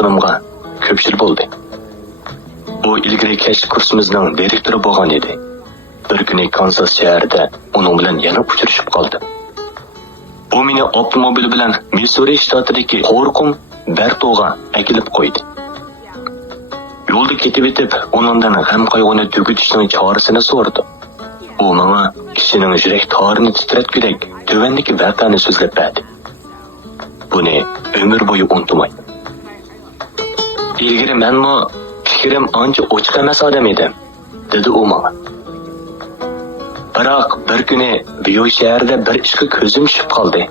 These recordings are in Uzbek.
tanışkınımga köp yıl boldu. O ilgili keşif kursimizning direktori bo'lgan edi. Bir kuni Kansas shahrida uning bilan yana uchrashib qoldim. U meni avtomobil bilan Missouri shtatidagi Qo'rqum Bertoga akilib qo'ydi. Yo'lda ketib etib, uningdan g'am qayg'uni tugutishning chorasini so'radi. U menga kishining yurak torini titratgudek tuvandagi voqeani so'zlab berdi. Buni umr bo'yi unutmayman. Ilgari menmi fikrim ancha ochiq emas odam edim, dedi u menga. Biroq bir kuni Biyo shahrida bir ishga ko'zim tushib qoldi.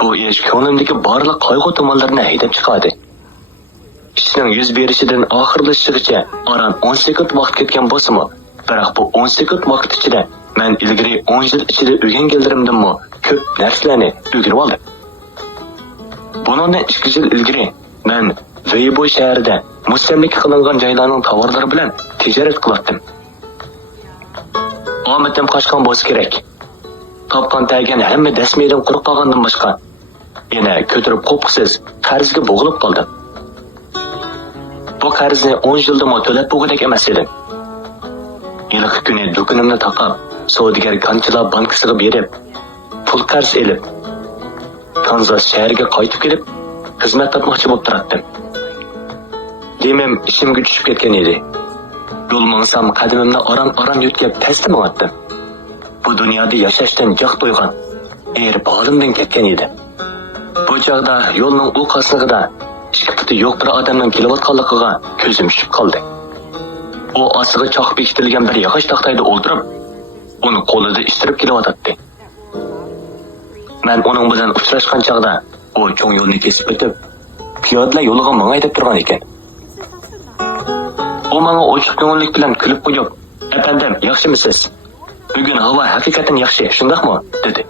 Bu ish ko'nglimdagi barliq qayg'u tomonlarini haydab chiqadi. Ishning yuz berishidan oxirlashishigacha oran 10 sekund vaqt ketgan bo'lsa-mu, biroq bu 10 sekund vaqt ichida men ilgari 10 yil ichida o'rganganlarimdanmi ko'p narsalarni o'rganib oldim. Bundan 2 yil ilgari men Weibo shahrida mustamlika qilingan joylarning tovarlari bilan tijorat qilardim. Omadim qochgan bo'lsa kerak. Topgan taggan hamma dasmeydan quruq qolgandan boshqa yana ko'tarib qo'pqisiz qarzga bo'g'ilib qoldim. Bu qarzni 10 yilda to'lab bo'lgudek emas edim. Ilk kuni do'konimni taqab, savdogar Kanchilar bankasiga berib, pul qarz elib, Kansas shahriga qaytib kelib, xizmat topmoqchi bo'lib turatdim. Demim ishimga tushib ketgan edi. Yo'l mansam qadimimni aran yutkab taslim oldim. Bu dunyoda yashashdan joq to'ygan, balimdan ketgan edi. Bu chog'da yo'lning u qaslig'ida ikki puti yo'q bir odamning kelayotganligiga ko'zim tushib qoldi. U ostiga choq bekitilgan bir yog'och taxtayda o'ltirib, uni qo'lida istirib kelyotdi. Men uning bilan uchrashgan chog'da u cho'ng yo'lni kesib o'tib, piyodalar yo'liga mangay deb turgan ekan. U menga ochiq ko'ngillik bilan kulib qo'yib, "Apandim, yaxshimisiz? Bugun havo haqiqatan yaxshi, shundaqmi?" dedi.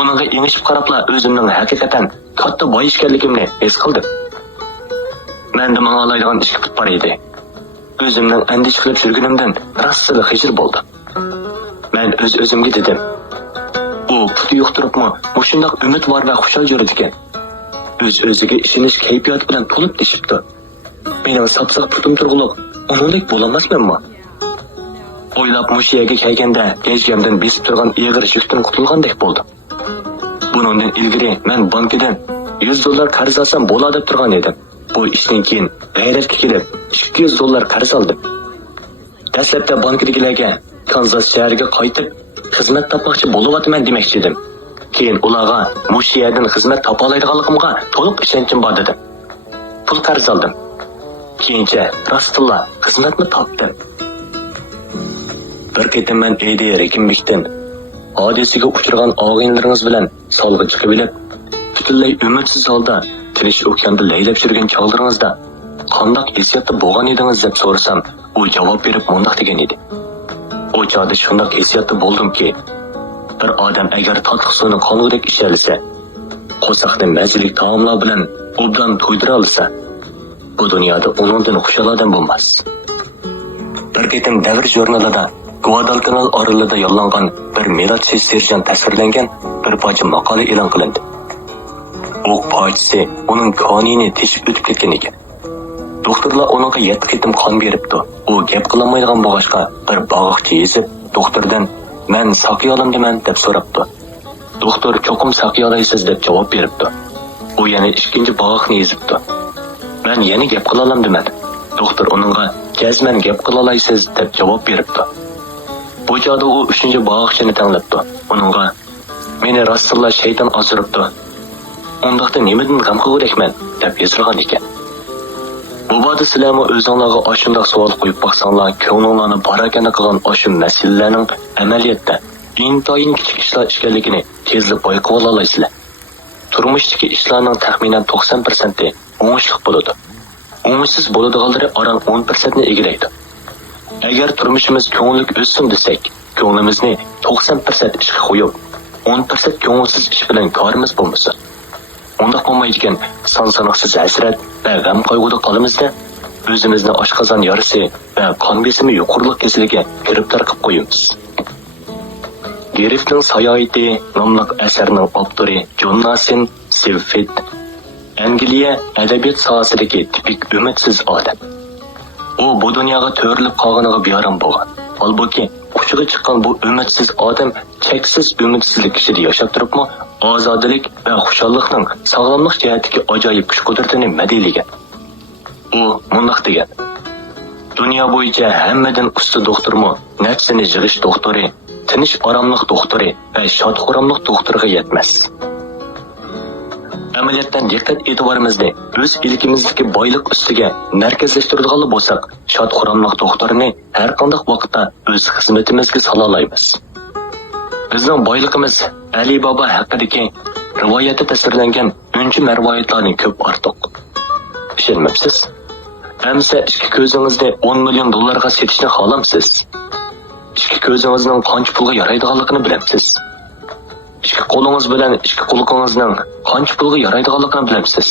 Uningga engishib qarabla o'zimning haqiqatan katta boy ekanligimni his qildim. Menda menga olaydigan ish put bor edi. O'zimning andish qilib yurganimdan rostla xijil bo'ldi. Men o'zimga dedim, u puti yo'q turibmi, mushundaq umid bor va xushal yuradi ekan. O'ziga ishonish kayfiyat bilan to'lib teshibdi. Mening sapsaq putim turg'uliq, uningdek bo'lamasmanmi? O'ylab mushiyaga kelganda gejgamdan besib turgan eg'ir yukdan qutulgandek bo'ldim. Buningdan ilgari men bankidan $100 qarz olsam bo'ladi deb turgan edim. Bu ishdan keyin g'ayratga kelib $200 qarz oldim. Dastlabda bankdagilarga Kansas shahriga qaytib xizmat topmoqchi bo'lyapman demoqchi edim. Keyin ularga mushiyadan xizmat topa oladiganligimga to'liq ishonchim bor dedim. Pul qarz oldim. Keyincha rostilla xizmatni topdim. Bir ketim men Eydi Rekinbekdan hodisiga uchragan og'inlaringiz bilan solg'i chiqib olib, butunlay umidsiz holda Tinch okeanda laylab yurgan chog'laringizda qanday hissiyatda bo'lgan edingiz deb so'rasam, u javob berib mundaq degan edi. O chog'da shunday hissiyatda bo'ldimki, bir odam agar tatliq suvni qonudek ishalsa, qo'saqdan mazali taomlar bilan obdan to'ydira olsa, bu dunyoda uningdan xushal odam bo'lmas. Bir ketim davr jurnalida Guadalcanal orolida yo'llangan bir millatchi serjant tasvirlangan bir parcha maqola e'lon qilindi. O'q parchasi uning qonini teshib o'tib ketgan ekan. Doktorlar uningga 7 ketim qon beribdi. U gap qilolmaydigan bo'lg'ashqa bir bog'iqcha yezib, doktordan "Men saqi olamdiman" deb so'rabdi. Doktor "Cho'qim saqi olaysiz" deb javob beribdi. U yana ikkinchi bog'iqni yezibdi. "Men yana gap qila olamdiman." Doktor uningga "Jazman gap qila olaysiz" deb javob beribdi. Bu joyda u 3-chi bog'iqchini tanlabdi. Uningga "Meni rostilla shayton ozuribdi. Undaqda nimadan g'am qilgudekman" deb yozilgan ekan. Bu boda sizlarmi o'zingizlarga ashundoq savol qo'yib baqsanglar, ko'nglingizni barakana qilgan ashu masalalarning amaliyotda intoyin kichik ishlar ekanligini tezlik bayqab olasizlar. Turmushdagi ishlarning taxminan 90% o'ngishli bo'ladi. O'ngishsiz bo'ladiganlari oran 10% ni egallaydi. Agar turmushimiz ko'ngillik o'ssin desak, ko'nglimizni 90% ishga qo'yib, 10% ko'ngilsiz ish bilan korimiz bo'lmasa, undaq bo'lmaydigan son-sanoqsiz hasrat va g'am qayg'uda qolamizda, o'zimizni oshqozon yorisi va qon besimi yuqorilik kasaliga giribdor qilib qo'yamiz. Gerifning Sayoiti nomli asarning avtori Jonnasin Silfit Angliya adabiyot sohasidagi tipik umidsiz odam. U bu dunyoga to'rilib qolganiga bearam bo'lgan. Holbuki uchiga chiqqan bu umidsiz odam cheksiz umidsizlik ichida yashab turibmi, ozodlik va xushallikning sog'lomlik jihatidagi ajoyib kuch-qudratini madiylagan. U mundaq degan: Dunyo bo'yicha hammadan usta doktormi, nafsini yig'ish doktori, tinish oromlik doktori va shodxo'ramlik doktoriga yetmas. Amaliyotdan diqqat e'tiborimizni o'z ilkimizdagi boylik ustiga markazlashtiradigan bo'lsak, shodxo'ramlik doktorini har qanday vaqtda o'z xizmatimizga sola olamiz. Bizning boyligimiz Ali Baba haqidagi rivoyatda tasvirlangan uncha marvoyatlarning ko'p ortiq. Ishonmabsiz? Amsa ikki ko'zingizda 10 million dollarga setishni xohlamsiz? Ikki ko'zingizning qancha pulga yaraydiganligini bilamsiz? Ikki qo'lingiz bilan ikki quloqingizning qancha pulga yaraydiganligini bilamsiz?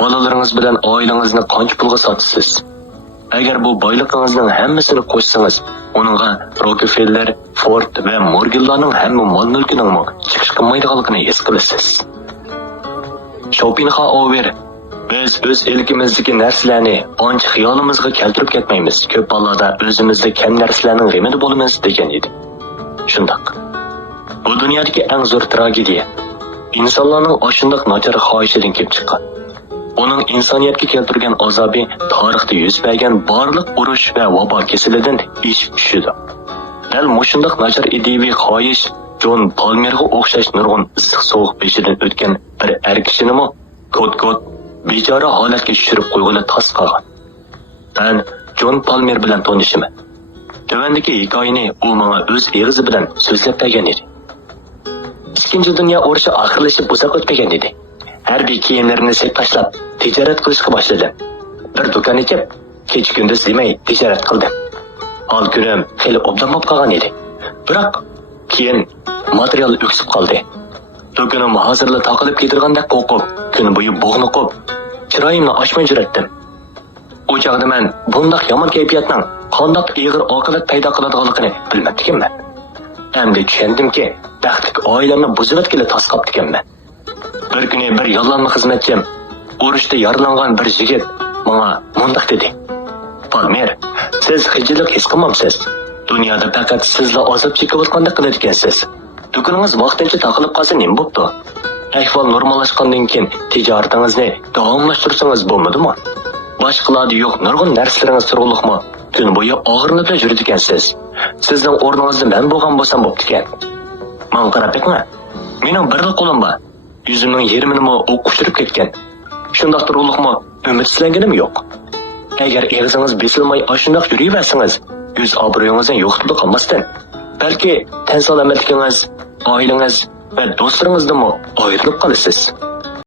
Bolalaringiz bilan oilangizni qancha pulga sotasiz? Agar bu boyligingizning hammasini qo'shsangiz, uningga Rockefeller, Ford va Morganlarning hamma mol-mulkining chiqish qilmaydiganligini his qilasiz. Schopenhauer: biz o'z ilkimizdagi narsalarni ancha xiyolimizga keltirib ketmaymiz. Ko'p hollarda o'zimizda kam narsalarning g'amida bo'lamiz degan edi. Shundoq. Bu dunyodagi eng zo'r tragediya insonlarning oshundoq nochar xohishidan kelib chiqqan. Uning insoniyatga keltirgan azobi tarixda yuz bergan barliq urush va vabo kasalidan eshib tushidi. Dal mushundoq nochar ideaviy xohish John Palmerga o'xshash nurg'un issiq sovuq beshidan o'tgan bir kishini kot bechora holatga tushirib qo'yg'ili tas qolgan. Men John Palmer bilan tanishiman. Tuvandagi hikoyani u menga o'z eg'izi bilan so'zlab bergan edi. Ikkinchi dunyo urushi oxirlashib uzoq o'tmagan edi. Harbiy kiyimlarini sep tashlab tijorat qilishga boshladim. Bir do'kon ochib, kech kunduz demay tijorat qildim. Hol kunim xeli obdan bo'lib qolgan edi. Biroq keyin material o'ksib qoldi. Do'konim hozirla taqilib ketirganda qo'rqib, kun bo'yi bo'g'niqib, chiroyimni ochmay juratdim. O chog'da men bundoq yomon kayfiyatning qandoq ig'ir oqibat paydo qiladiganligini bilmabdiman. Endi tushundimki, baxtli oilamni buzilib tasqab ekanman. Bir kuni bir yollanma xizmatchim urushda yaralangan bir yigit menga mundaq dedi: Palmer, siz xijillik his qilmamsiz. Dunyoda faqat sizlar azob chekayotgandek qiladi ekansiz. Do'koningiz vaqtincha taqilib qolsa nima bo'pti? Ahvol normallashgandan keyin tijoratingizni davomlashtirsangiz bo'lmadimi? Boshqalarda yo'q nurg'un narsalaringiz turg'liqmi? Kun bo'yi og'irlanib yurdi ekansiz. Sizning o'rningizda men bo'lgan bo'lsam bo'pti ekan. Men qarab bakma. Mening bir qo'lim bor. Yuzimning yerimini o'qishtirib ketgan. Shundoq turg'liqmi? Umidsizlanganim yo'q. Agar eg'izingiz besilmay ashundoq yuraversangiz, yuz obro'yingizni yo'qotib qolmasdan, balki tan salomatligingiz, oilangiz va do'stlaringizdan ayrilib qolasiz.